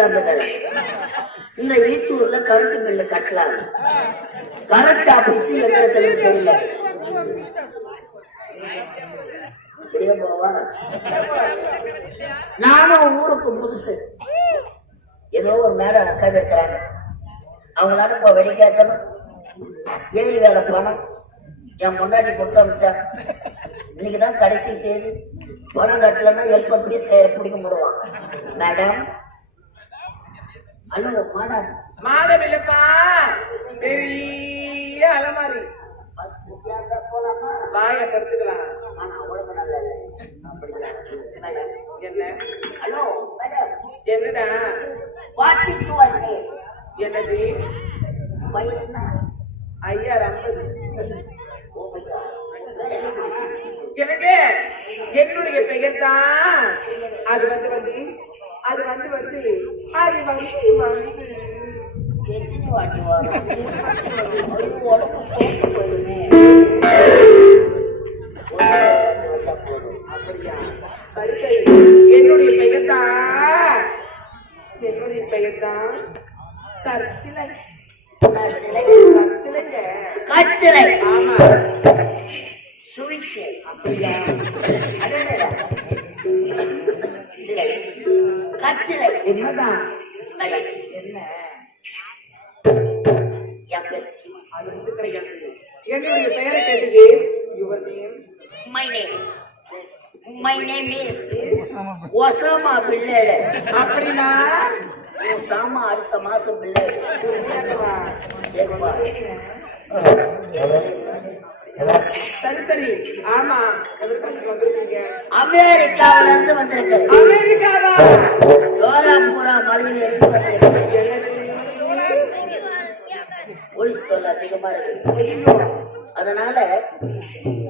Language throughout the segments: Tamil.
தந்துட்டேன். இந்த ஈச்சூர்ல கரண்ட் பில்லு கட்டலாம். கரண்ட் ஆபீஸ் எங்க தெரியல. நானும் ஊருக்கு புதுசு. ஏதோ ஒரு மேடம் உட்கார்ந்து இருக்கிறாங்க. அவங்களால இப்ப வெடி கேட்கணும். ஏழு வேலை பணம் என் முன்னாடி கொடுத்து அமிச்சா. இன்னைக்குதான் கடைசி தேதி. பணம் கட்டலன்னா எப்ப பீஸ் கயிறு பிடிக்க முடியும். Madam hello madam. மாதம் இல்லப்பா, பெரிய அலமாரி. வாய படுத்துக்கலாம். என்ன? Hello madam. என்னடா? What is your name? என்னது? ஐயா 50. எனக்கு என்னுடைய பெயர் தான். அது வந்து எத்தனை வாட்டி வரும்? உடம்பு போட்டு போயிருமே. அப்படியா? சரி சரி. என்னுடைய பெயர் தான் கற்சிலை. கற்சிலை. ஆமா. சுவிக்கு. அப்படியா? கற்சிலை. என்னதான்? என்ன? அது வந்து கிடையாது. என்னுடைய பெயரை கேட்டீங்க. Your name? My name is Osama Pillai. அப்படின்னா ஒசாமா அடுத்த மாசம் பிள்ளை. சரி சரி. ஆமா. அமெரிக்காவில இருந்து வந்திருக்கு. அமெரிக்காவா? டோராபுரா மலையில இருந்து போலீஸ் தொல்லை அதிகமா இருக்கு. அதனால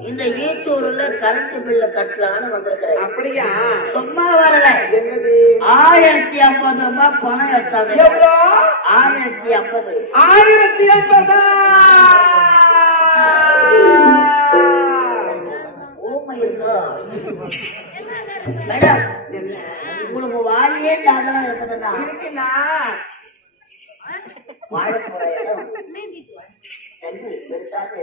இந்த ஈச்சூர்ல கரண்ட் பில்லு கட்டலான்னு வந்திருக்கிறேன். அப்படியா? சும்மா வரல. என்னது? 1050 ரூபாய் பணம் எடுத்தாங்க. 1050. 1050. ஓமை இருக்கா மேடம்? உங்களுக்கு வாயே தாகலாம் இருக்குதுன்னா இருக்குண்ணா. வாழ போற இடம் தண்ணி பெருசாக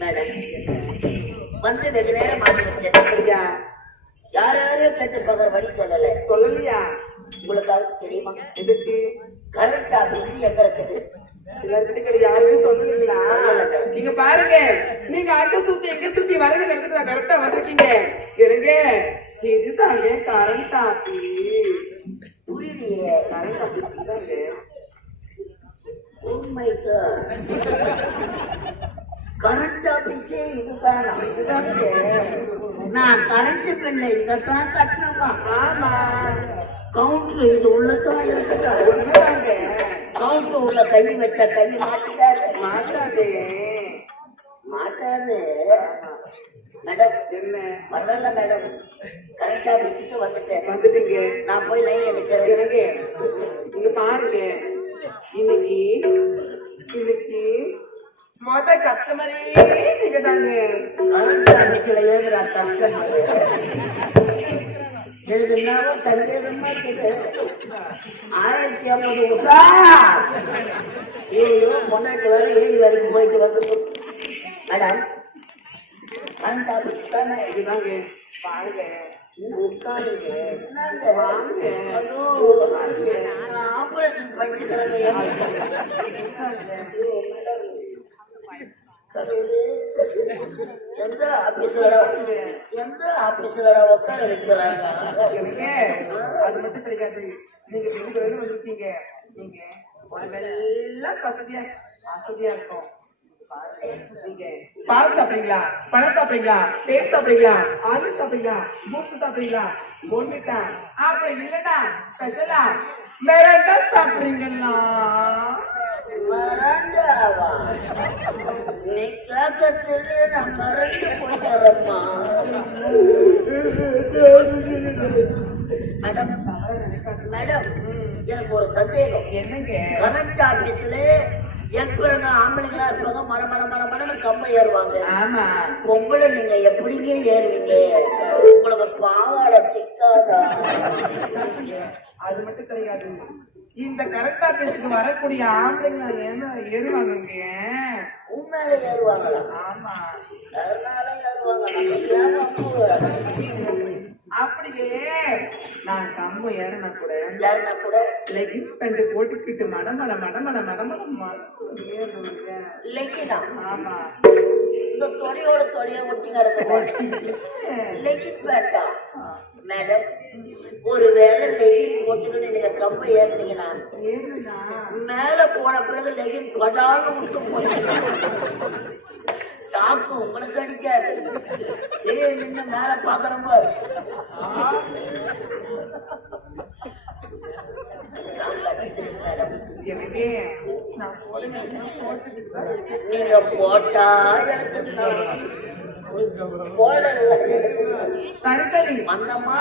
மேடம் வந்து வெகு நேரம் மாட்டி வச்சேன். யாரையும் கேட்டு பகர வழி சொல்லலையா? உங்களுக்காவது தெரியுமா? எதுக்கு? கரண்ட் ஆபீஸ் எங்க இருக்குது? யாருமே சொல்லலீங்களா? நீங்க பாருங்க, நீங்க அங்க சுத்தி வரவே எடுத்துட்டு கரெக்டா வந்திருக்கீங்க. எழுங்க, இதுதாங்க கரண்ட் ஆபீஸ். புரியலையே. கரண்ட் ஆபீஸ் தாங்க. Oh my God. கரண்ட் ஆபீஸே இதுதானா? நான் கரண்ட் பில்லை இங்கதான் கட்டணுமா? ஆமா. கவுண்டர் இது உள்ளதான் இருக்குதா? கவுண்டர் உள்ள கை வச்ச கை மாட்டாது. மேடம் என்ன? வரல மேடம். கரண்ட் ஆபீஸுக்கு வந்துட்டீங்க. நான் போய் லைன் எடுக்கிறேன். இங்க பாருங்க, இன்னைக்கு மொத கஸ்டமரே நீங்க தாங்க. கரண்ட் ஆபீஸ்ல ஏதுற கஸ்டமர் எழுதுனாலும் சங்கேதமா இருக்குது. 1050 உசா. ஐயோ முன்னாடி வர ஏறி வரைக்கும் போயிட்டு வந்து மேடம் கரண்ட் ஆபீஸ் தானே இதுதாங்க. பாருங்க, உட்காருங்க, வாங்க. ஐயோ ஆபரேஷன் பண்ணிக்கிறேன். எந்த ஆபீஸ்லடா உட்கார வைக்கிறாங்க? அது மட்டும் கிடைக்காது. நீங்க வெளியில வந்திருக்கீங்க. நீங்க எல்லாம் வசதியா இருக்கும். நீங்க பால் சாப்பிடுறீங்களா? பழம் சாப்பிடுறீங்களா? தேன் சாப்பிடுறீங்களா? ஆலு சாப்பிடுறீங்களா? பூத்து சாப்பிடுறீங்களா? போன்விட்டா? அப்படி இல்லடா ஸ்பெஷலா மெரண்டா சாப்பிடுறீங்களா? மறண்டாவா? நீ கேட்கறது நான் மறந்து போயிடுறேம்மா. மேடம் எனக்கு ஒரு சந்தேகம். என்னங்க? கரண்ட் ஆபீஸ்ல ஏற்படுங்க ஆம்பளைங்களா இருப்பாங்க மன கம்பை ஏறுவாங்க. ஆமா பொம்பளை நீங்க எப்படிங்க ஏறுவீங்க? உங்களுக்கு பாவாடை சிக்காதா? அது மட்டும் கிடையாது, இந்த கரெக்டா பேசுக்கு வரக்கூடிய ஆம்பளைங்க என்ன ஏறுவாங்க இங்க. உண்மையில ஏறுவாங்களா? ஆமா அதனால ஏறுவாங்க. அப்படியே நான் கம்பு ஏறினா கூட லெகின்ஸ் பேண்ட் போட்டுக்கிட்டு மடமட ஏறுவாங்க. லெகினா? ஆமா இந்த தொடையோட தொடைய ஒட்டி நடக்கும் லெகின் பேண்டா? மேடம் ஒருவேளை லெகின் போட்டுக்கிட்டு நீங்க கம்பை ஏறினீங்கன்னா மேல போன பிறகு லெகின் படாலும் விட்டு போச்சு சாக்கு உங்களுக்கு அடிக்காது. நின்று மேல பாக்குறப்ப நீங்க போட்டா எனக்கு மந்தமா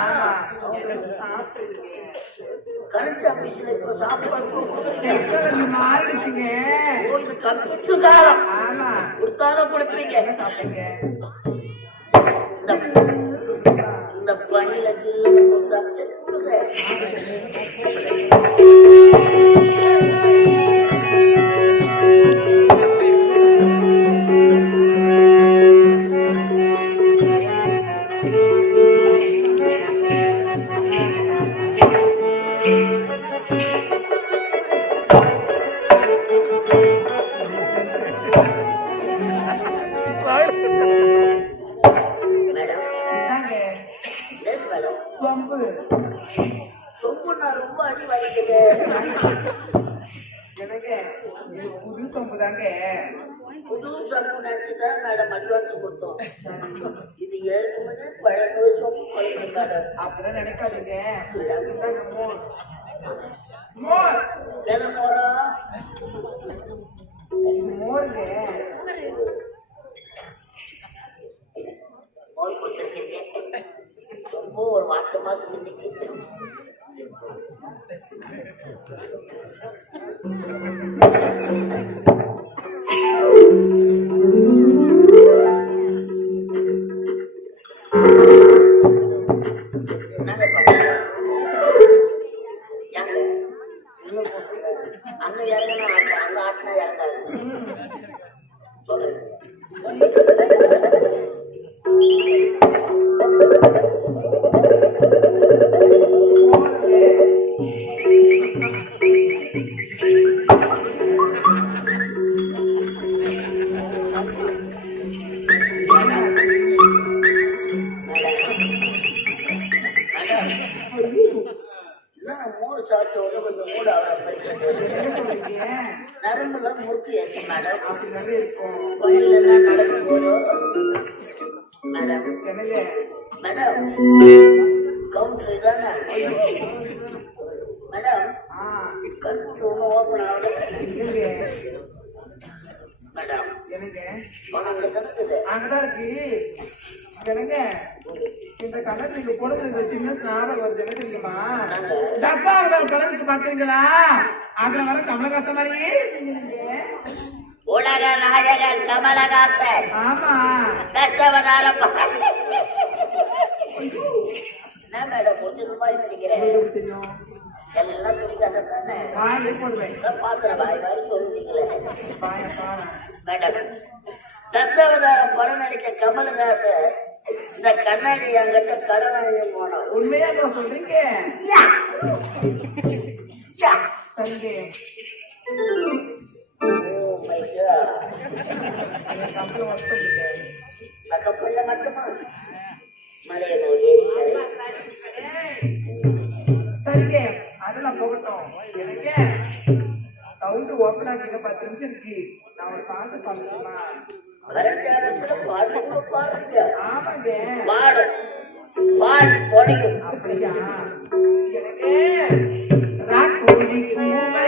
கரண்ட் ஆபீஸ்ல இப்ப சாப்பாடு கம்ப்யூட்டர் காலம் கொடுத்தாலும் கொடுப்பீங்க. இந்த பணியில சில்லுன்னு கொடுத்தா செல்லுங்க. சொம்புன்னா ரொம்ப அடி வாங்கிக்குது. எனக்கு புது சொம்பு தாங்க. புது சொம்பு நினைச்சுதான் மேடம் அட்வான்ஸ் கொடுத்தோம். இது ஏற்கனவே பழநூறு சொம்பு கொள்ளுங்க மேடம். அப்படிலாம் நினைக்காதீங்க. எதை போறோம்? மோருங்க மோர் கொடுத்துருக்கீங்க. ரொம்ப ஒரு வாட்டமாக இன்னைக்கு அங்க இறங்கினா அங்க ஆட்டினா இறங்காது சொல்றேன். மூணு சாப்பிட்ட உடனே கொஞ்சம் மூட நரம்புல முறுக்கு ஏற்று மேடம். வழியில என்ன நடக்கும் போதோ மேடம். மேடம் கவுண்டர் தானே மேடம்? கம்ப்யூட்டர் ஒன்றும் ஓப்பன் ஆகல மேடம். பணம் கணக்குது அங்கதான் இருக்கு. எனக்கு இந்த கலர் நீங்க போடுறது சின்ன ஞாபகம் வருது. என்ன தெரியுமா? தசாவதார படத்துக்கு பாத்தீங்களா? அதுல வர கமலஹாசன் மாதிரியே உலக நாயகன் கமலஹாசன். ஆமா தசாவதார என்ன மேடம் முடிச்சது மாதிரி நினைக்கிறேன். தெரியும் எல்லாம் துணிக்காத தானே போடுவேன். பாத்திரம் வாய் வாய் சொல்லுவீங்களே மேடம். தசாவதாரம் படம் நடிக்க கமலஹாசன் இந்த கண்ணாடி என்கிட்ட கடன் வாங்கி போனோம். உண்மையா சொல்றீங்க? கப்பல்ல மட்டுமா மலையனூர் ஏரிக்கரை சரிங்க. அதெல்லாம் போகட்டும். எனக்கு கவுண்ட் ஓப்பன் ஆகிங்க 10 நிமிஷம் இருக்கு. நான் ஒரு பாட்டு பாடணுமா? கரண்ட் ஆபீஸ்ல பாட்டு கூட பாடுறீங்க? ஆமாங்க பாடும் பாடி தொலையும். அப்படியா? எனக்கு ராக்கோலி கூமை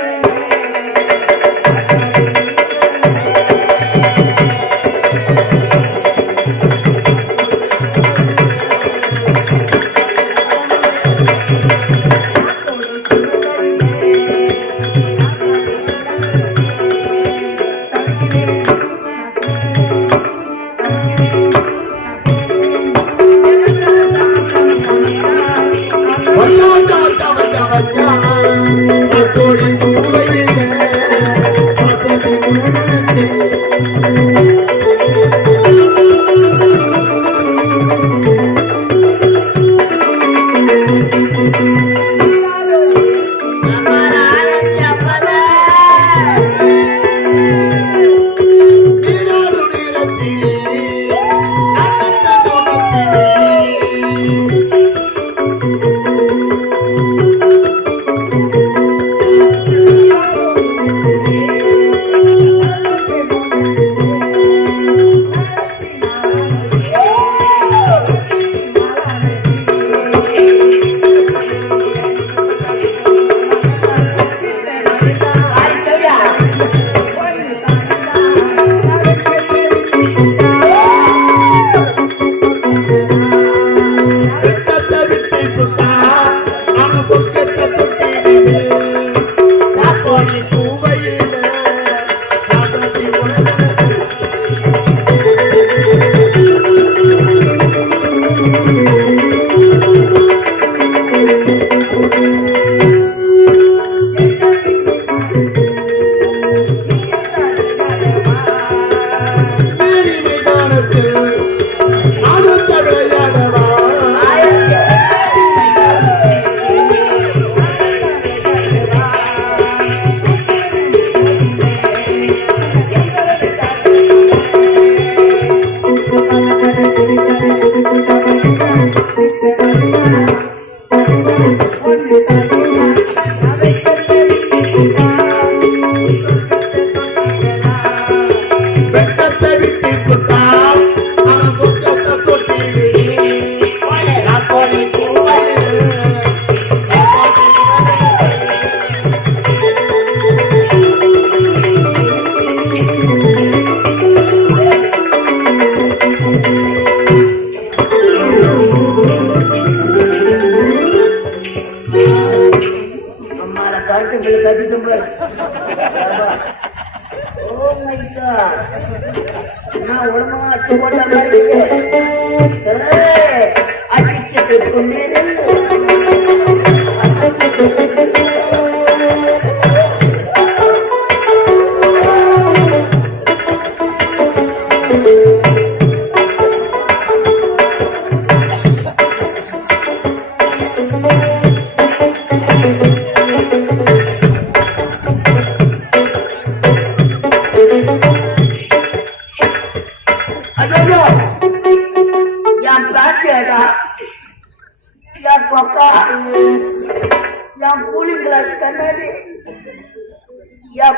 போட்ட மாதிரி அடிக்கிறது கொண்டே கூலிங் கிளாஸ் கண்ணாடி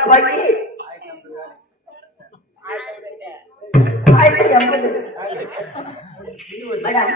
பையன் 1050 மேடம்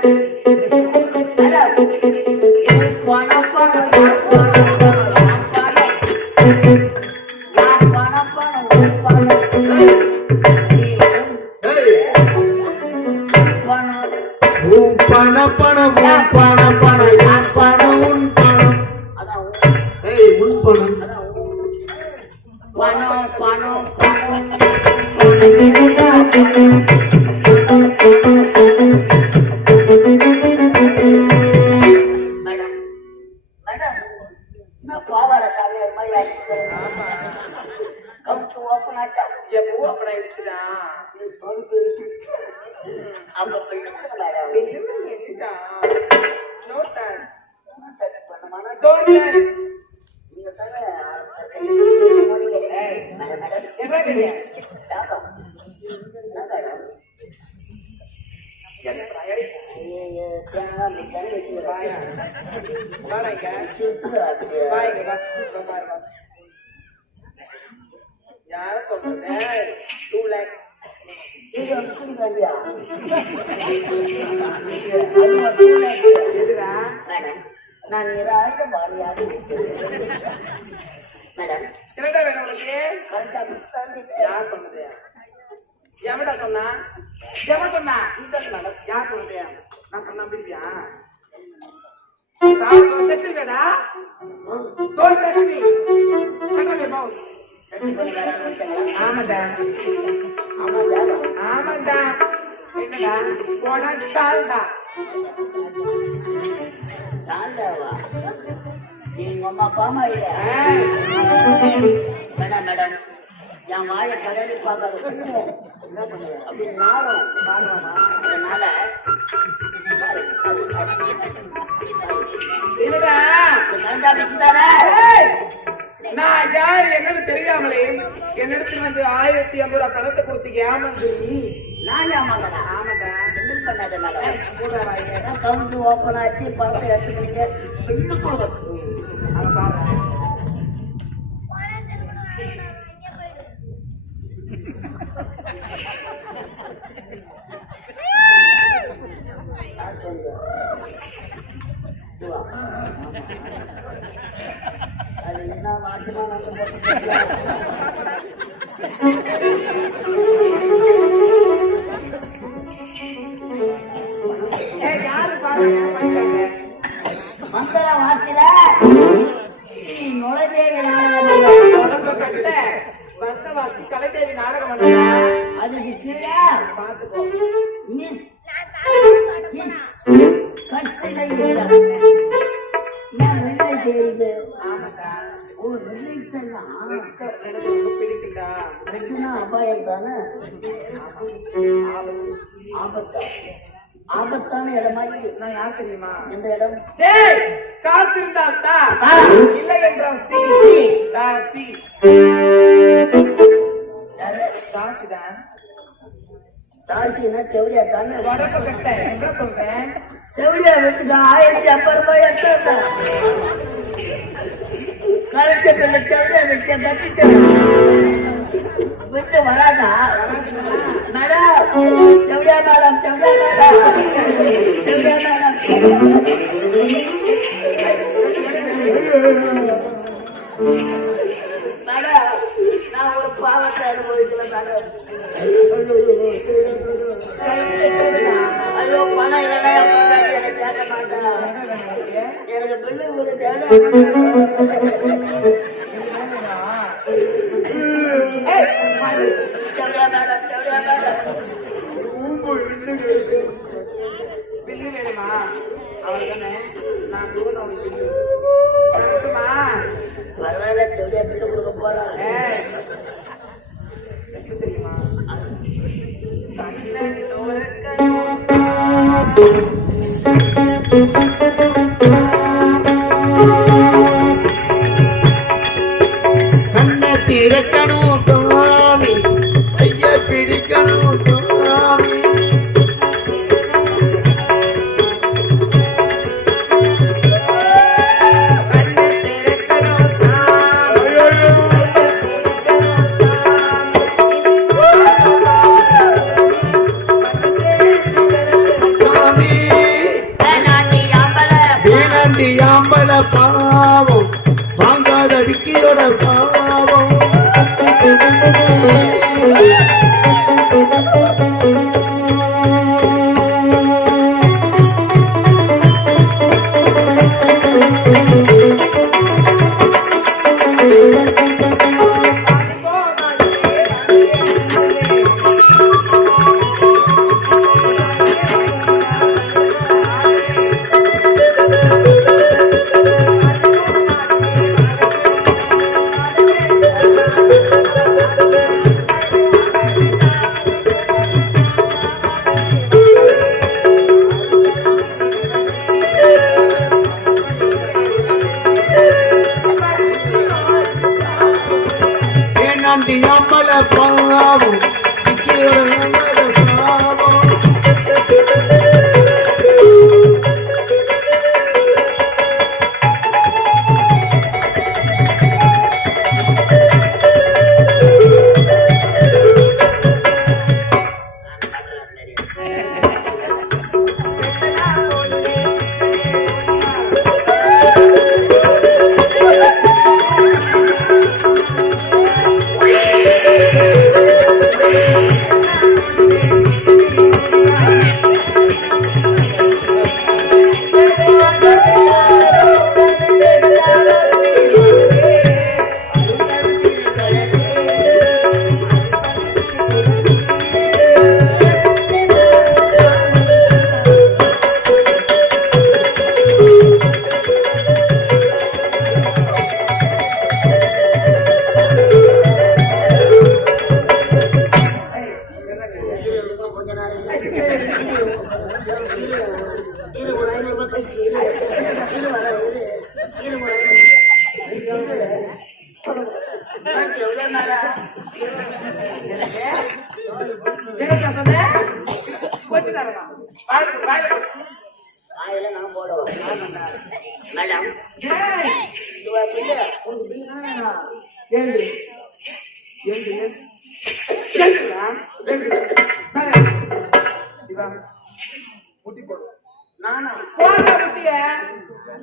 பணம் பணம் பாவாடை சாமியார் மாதிரி கவுண்ட் ஓப்பன் ஆச்சா எப்போ அப்படி ஆயிடுச்சுடா அப்ப என்னடா நோ டச் டோன்ட் டச் நீங்க தானே என்ன கேக்குறீங்க யார சொல்றது 2 lakhs எதுடா நான் நிராயுத பாடியாக மேடம் என்னடா வேணும் உனக்கு கரெக்டா மிஸ் ஆகிட்டு யார் சொன்னது எவடா சொன்னா எவன் சொன்னா இதான் மேடம் யார் சொன்னது நான் சொன்னா நம்பிடுவியா நான் செத்துவேடா don't touch me shut up your mouth ஆமாடா ஆமாடா என்னடா போடா டால்டா டால்டாவா எங்க அம்மா பாமா இல்ல மேடம் மேடம் என் வாய கடையில பார்க்காத அப்படி நாளும் அதனால இல்லடா கரெக்டா பேசுதானே நான் யாரு என்னன்னு தெரியாமலே என்னிடத்துல வந்து 1050 ரூபாய் பணத்தை கொடுத்து ஏமாந்து நீ நான் ஏமாந்தா ஆமாடா கிண்டல் பண்ணாத மேடம் கவுண்ட் ஓப்பன் ஆச்சு பணத்தை எடுத்துக்கிட்டீங்க பெண்ணு கொடுக்க அவன் பாரு அது என்ன மாற்றமா யாரு பாருங்க மங்கள வாசில நுழைதேவி உடம்ப கட்ட வந்தவாசி கலைதேவி நாடகம் பண்ணா அதுக்கு கீழே பாத்துக்கோ மிஸ் கட்சிலை வெள்ளை தெரியுது ஆமாடா ஓ வெள்ளை செல்லாம் எனக்கு ரொம்ப பிடிக்கும்டா வெட்டினா அபாயம் தானே ஆபத்தா ஆபத்தான இடமாக்கி நான் யார் தெரியுமா எந்த இடம் டேய் காத்திருந்தால் தா இல்லை என்றால் சி தாசி தாசிதான் தாசினா செவடியா தானே உடம்ப கட்ட என்ன சொல்றேன் செவடியா வெட்டுக்கு 1050 ரூபாய் எடுத்தாங்க கரெக்ட் பிள்ளை செவடியா வெட்டியா கட்டிட்டேன் வீட்டு வராதா மேடம் செவடியா மேடம் செவடியா மேடம் செவடியா மேடம் மேடம் நான் ஒரு பாவத்தை அனுபவிக்கிறேன் மேடம் ஐயோ பணம் இல்லைன்னா எனக்கு கேட்க மாட்டேன் எனக்கு பிள்ளை கூட தேவை செவடியா மேடம் செவடியா மேடம் கண்ணை திறக்கணும் சுவாமி, கைய பிடிக்கணும் சுவாமி. ஆம்பள பாவம் வாங்காத விக்கியோட பாவம். ஆம்பள பாவம் விக்கியோட பாவம். மேடம் நானா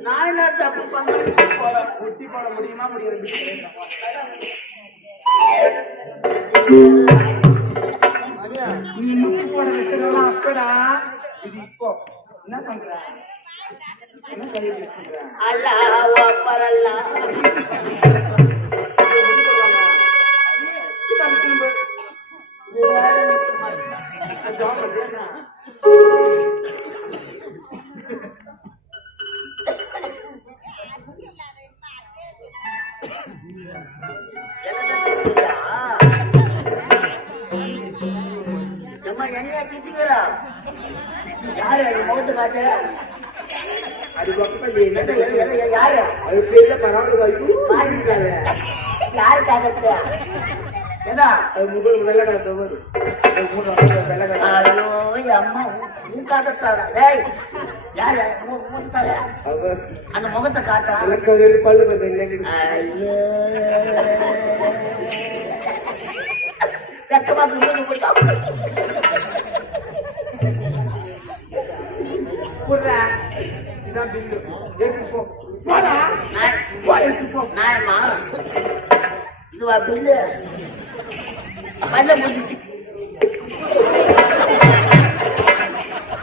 நான் என்ன தப்பு பண்ண போட முட்டி போட முடியுமா முடியாது? நீ முட்டி போட வச்சிடலாம் அப்படா. இது இப்போ என்ன பண்ற? என்ன கையில் வச்சுக்கிற? அல்லாஹ் அக்பர் அல்லாஹ். என்னைய திட்டுகிறா யாரு முகத்து காட்டு அது யாரு அது பேர்ல பரவாயில்ல யாரு காதத்து ஏதா அது முதல் வெள்ளை காலத்து வரும். ஐயோ அம்மா உன் காதத்தாடா டேய் யாரு முகத்தார அந்த முகத்தை காட்டா பல்லு ஐயோ கட்டமாக்கு மூஞ்சி பிடிக்காம புடுறா. இதான் பில்லு. எடுத்து போ. போடா. போ எடுத்து போ. நாயம்மா இதுவா பில்லு பல்ல முடிஞ்சிச்சு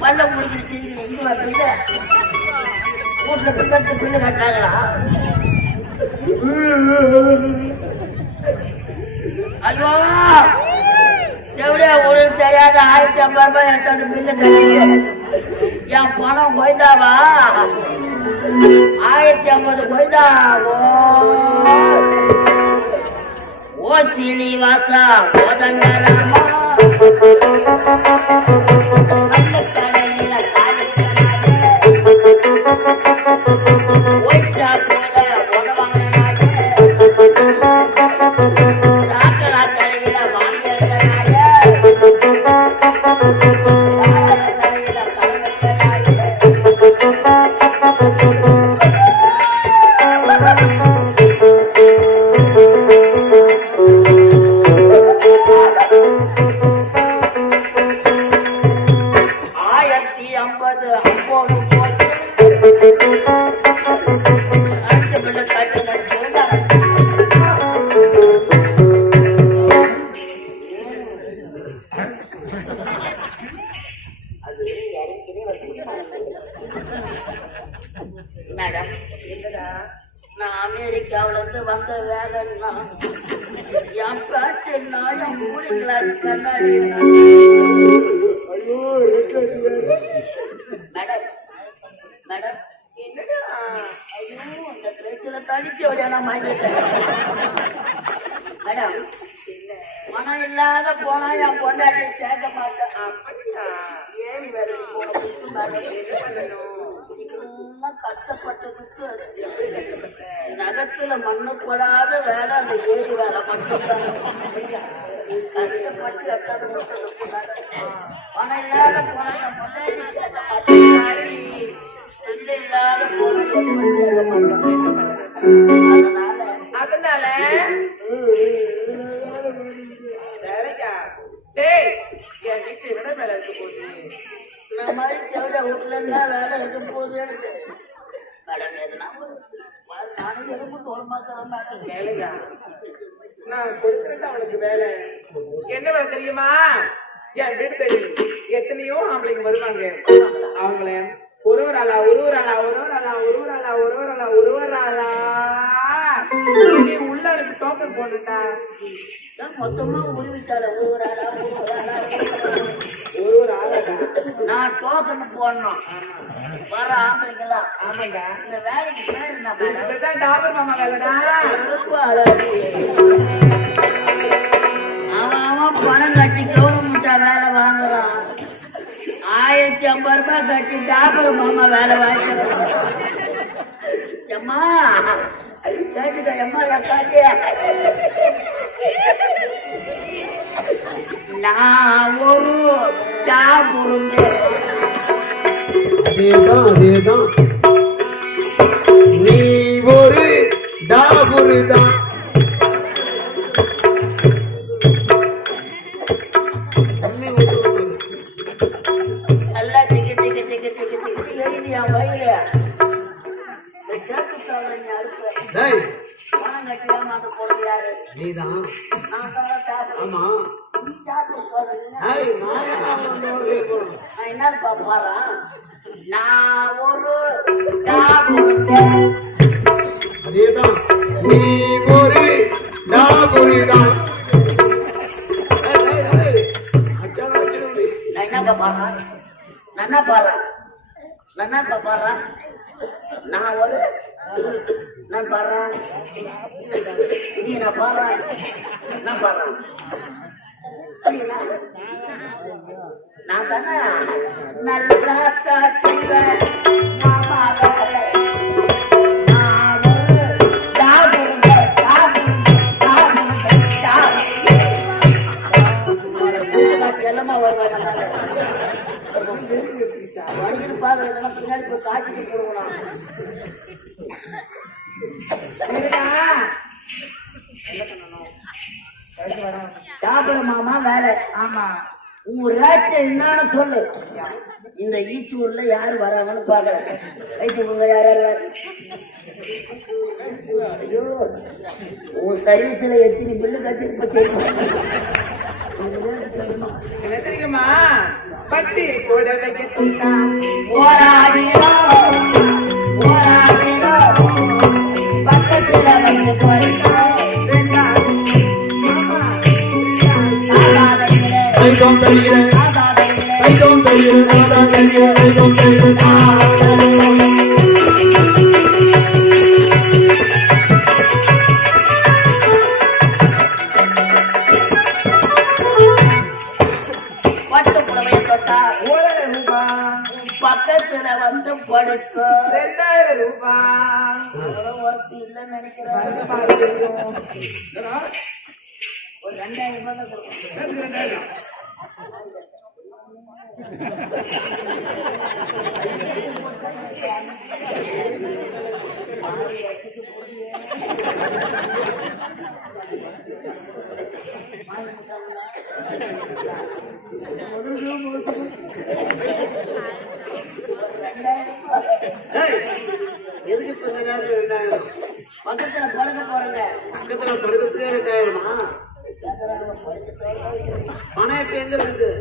பல்ல முடிஞ்சிருச்சு இதுவா பில்லு வீட்டுல பிள்ளை பில்லு கட்டுறாங்களா? ஐயோ எப்படியா ஒரு தெரியாத 1050 ரூபாய் எடுத்து பில்லு கட்டிட்டு என் பணம் போய்தாவா 1050 போய்தாவோ ஓ சீனிவாசா கோதண்டராமா மேடம், நான் அமெரிக்காவில இருந்து வந்த வேலைன்னா என் பேட்டுன்னா என் கூலிங் கிளாஸ் கண்ணாடி. ஐயோ மேடம், மேடம் என்னடா ஐயோ இந்த பேச்சுல தடிச்சு அப்படியா நான் வாங்கிட்டேன். மேடம், பணம் இல்லாத போனா என் பொண்டாட்டி சேர்க்க மாட்டேன். அப்படியா ஏறி வேலைக்கு போகணும் மேடம். என்ன பண்ணணும் சீக்கிரமா கஷ்டப்பட்டு விட்டு எப்படி கஷ்டப்பட்ட நகத்துல மண்ணு போடாத வேலை அந்த ஏறி வேலை மட்டும்தான். கஷ்டப்பட்டு எட்டாவது பணம் இல்லாத போனா என் பொண்டாட்டி சேர்க்க மாட்டேன். சரி பிள்ளை இல்லாத போனா எப்ப சேர்க்க மாட்டேன். அதனால வேலைக்கா டேய் என் வீட்டுல என்னடா வேலை இருக்க போகுது நான் மாதிரி தேவையா வீட்டுலன்னா வேலை இருக்கும் போது எனக்கு மேடம் எதுனா நானும் எறும்பு தோல் மாத்திரம் மேடம். வேலையா நான் கொடுத்துருக்கேன் அவளுக்கு வேலை என்ன வேலை தெரியுமா என் வீடு தேடி எத்தனையோ ஆம்பளைங்க வருவாங்க அவங்கள ஒருவராளா நீ உள்ள அனுப்பி டோக்கன் போட்டுட்டா மொத்தமா உருவிட்டால ஒரு ஆளா நான் டோக்கன் போடணும் வர ஆம்பளைங்கெல்லாம். ஆமாங்க இந்த வேலைக்கு பேர் என்ன மேடம்? இதுதான் டாபர் மாமா வேலைடா செருப்பு அழகு. அவன் பணம் கட்டி கவர்மெண்டா வேலை வாங்குறான். 1050 ரூபாய் கட்டி டாபர் மாமா வேலை வாங்கிக்கிறான். எம்மா கேட்டுதா எம்மா காட்டிய நான் ஒரு டாபுருங்க. அதேதான் நீ ஒரு டாபுருதான். நல்லா திக்கு திக்கு திக்கு திக்கு திக்கு எரியா வயிறு சேர்த்து தவறி அறுப்பு டேய் பணம் கட்டியாம அந்த பொண்ணு யாரு? நீதான். நான் தான் டாபுரு. ஆமா நீ டாபுரு சொல்றீங்க. ஏய் நான் போறேன். நான் என்னப்பா பாடுறேன்? நான் ஒரு டாபுருங்க. அதேதான் நீ ஒரு டாபுருதான். நான் என்னப்பா பாடுறேன்? நான் என்ன பாடுறேன்? நான் என்னப்பா பாடுறேன்? நான் ஒரு நான் பாடுறேன். நீ நான் பாடுறேன். நான் பாடுறேன். நான் தானே நல்லா செய்வேன் மாமா வேலை. நான் ஒரு டாபுருங்க, எல்லாமா வருவாங்க. வழியில் பாக்குறதெல்லாம் பின்னாடி போய் காட்டிட்டு போடுவோம். டாபுர மாமா வேலை. ஆமா உன் ரேட்டு என்னன்னு சொல்லு. இந்த ஈச்சூர்ல யாரு வராங்கன்னு பாக்குறேன். கை தூக்குங்க யாரு. ஐயோ உன் சர்வீஸ்ல எத்தனை பில்லு கட்டிருப்ப தெரியுமா? என்ன தெரியுமா பட்டி போட வைக்க தூண்டா பக்கத்துல வந்து போயிட்டா ஐதோம் தருகிறேன் ஐதோம் தருகிறேன் ஐதோம் தருகிறேன். கொடுத்தா 1000 ரூபாய். உன் பக்கத்துல வந்து படுக்கும் 2000 ரூபாய். அவ்வளவு ஒருத்தி இல்லைன்னு நினைக்கிறேன். கண்டிப்பா தெரியும். ஒரு 2000 ரூபாய் தான் கொடுக்கணும். எதுக்கு இப்ப இந்த நேரத்துல 2000? பக்கத்துல படுக்க போறேங்க. பக்கத்துல படுக்கிறதுக்கே 2000-மா? பணம் இப்ப எங்க இருக்கு?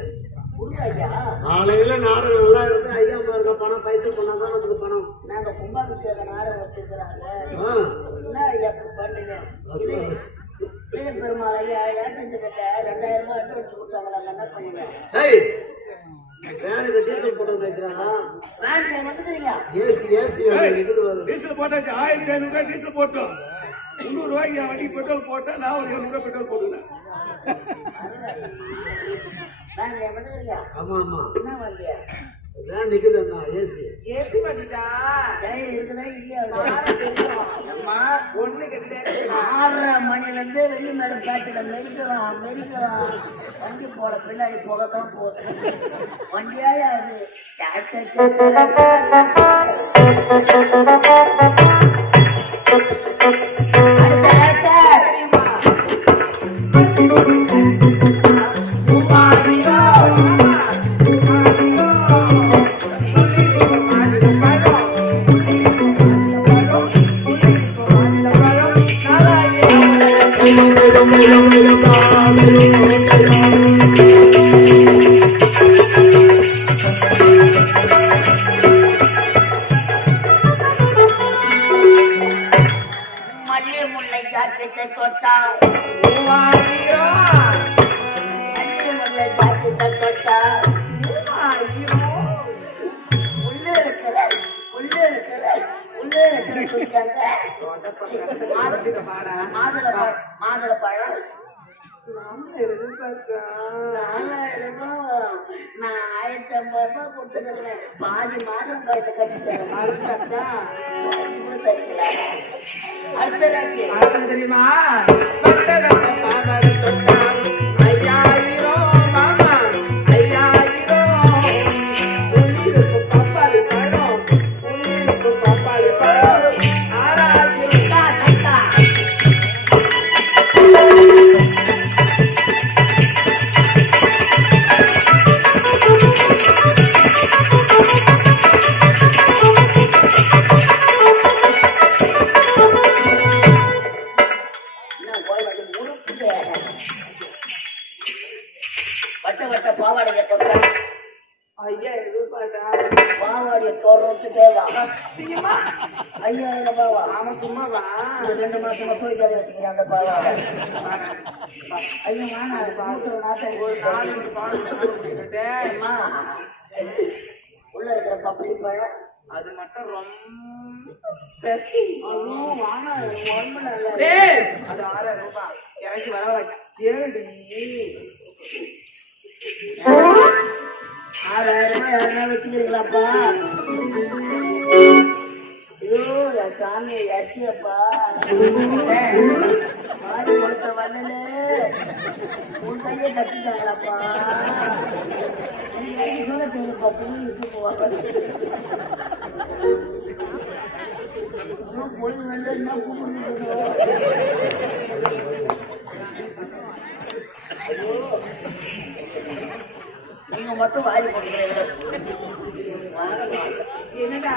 காலையில நாடகம் நல்லா இருக்கு. ஐயா இருக்க பணம் பைசல் பண்ணாதான் நமக்கு பணம். நாங்க கும்பாபிஷேக நாடகம் வச்சிருக்கிறாங்க. என்ன ஐயா பண்றீங்க? இது பெருமாள் ஐயா ஏற்கிட்ட 2000 ரூபாய் அட்வான்ஸ் கொடுத்தாங்களா? என்ன பண்ணுவேன்? வேனுக்கு டீசல் போட்டு வைக்கிறானா? வேன் வந்துக்கிறீங்க. டீசல் போட்டாச்சு. 1500 ரூபாய் டீசல் போட்டோம். 300 ரூபாய்க்கு வண்டி பெட்ரோல் போட்டா நான் ஒரு 200 ரூபாய் பெட்ரோல் போட்டுக்கிறேன். வேன் வந்துக்கிறீங்க. ஆமா ஆமா. என்ன வண்டியா? வேன் நிக்குதுண்ணா. ஏசி ஏசி பண்ணிட்டா. டயர் இருக்குதா இல்லையா? அம்மா ஒண்ணு கிட்ட 6:30 மணில இருந்து வெளி மேட காட்டுல மெரிக்கிறான். வண்டி போட பின்னாடி போகத்தான் போகுது. வண்டியாயா அது? மல்லிகை முல்லை ஜாக்கெட்டை தொட்டா மாதுளை பழம் 4000 ரூபாய். நான் 1500 ரூபாய் கொடுத்துக்கிறேன். பாதி மாதுளம் பழத்தை கட்டிக்கிறேன். அடுத்த ராட்டி தெரியுமா? பட்ட வெட்ட பாவாடை தொட்டா 5000 மாமா 5000. உள்ளிருக்கு பப்பாளி பழம். உள்ளிருக்கு பப்பாளி பழம் 6000. சத்தா வட்ட வட்ட பாவாடையை தொட்டா 5000 ரூபாய்டா. பாவாடியை தோறத்துக்கேவா 5000 ரூபாவா? ஆமா சும்மாவா? 2 மாசமா தூக்காத வச்சுக்கிறேன் அந்த பாவாடை. ஐயோ நான் அது நாட்டம் ஒரு 4 பால் அம்மா உள்ள இருக்கிற பப்பளி பழம் அது மட்டும் ரொம்ப பெருசு. ஐயோ வானா ஒண்ணு நல்லா டேய் அது 6000 ரூபாய். இறங்கி வரவல கேளுடி. 6000 ரூபாய் யாருன்னா வச்சுக்கிறீங்களாப்பா? ஐயோ சாமி அச்சியப்பா மாறி கொடுத்த வண்ணனு உன் கையை கட்டிட்டாங்களாப்பா. எனக்கு சொல்ல தெரியுப்பா. புள்ளி போவாங்க போய் வந்து என்ன கூப்பிட்டு நீங்க மட்டும் வாரி போட்டுக்கிறீங்க. என்னடா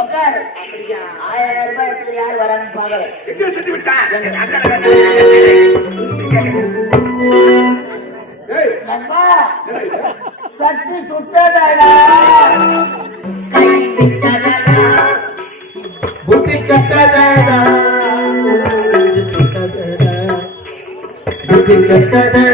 உட்காரு. அப்படியா? 1000 ரூபாய் எடுத்து யாரு வராங்கன்னு பாக்கல. எங்க செஞ்சு விட்டான்? நண்பா சட்டு சுட்டதாடா கை விட்டதாடா புத்தி கட்டதடா புத்தி கட்டதடா புத்தி கட்டதடா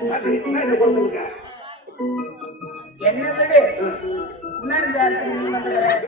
என்ன கொடுத்துருக்க என்ன விடு என்ன இந்த இடத்துக்கு நீ வந்துக்கிற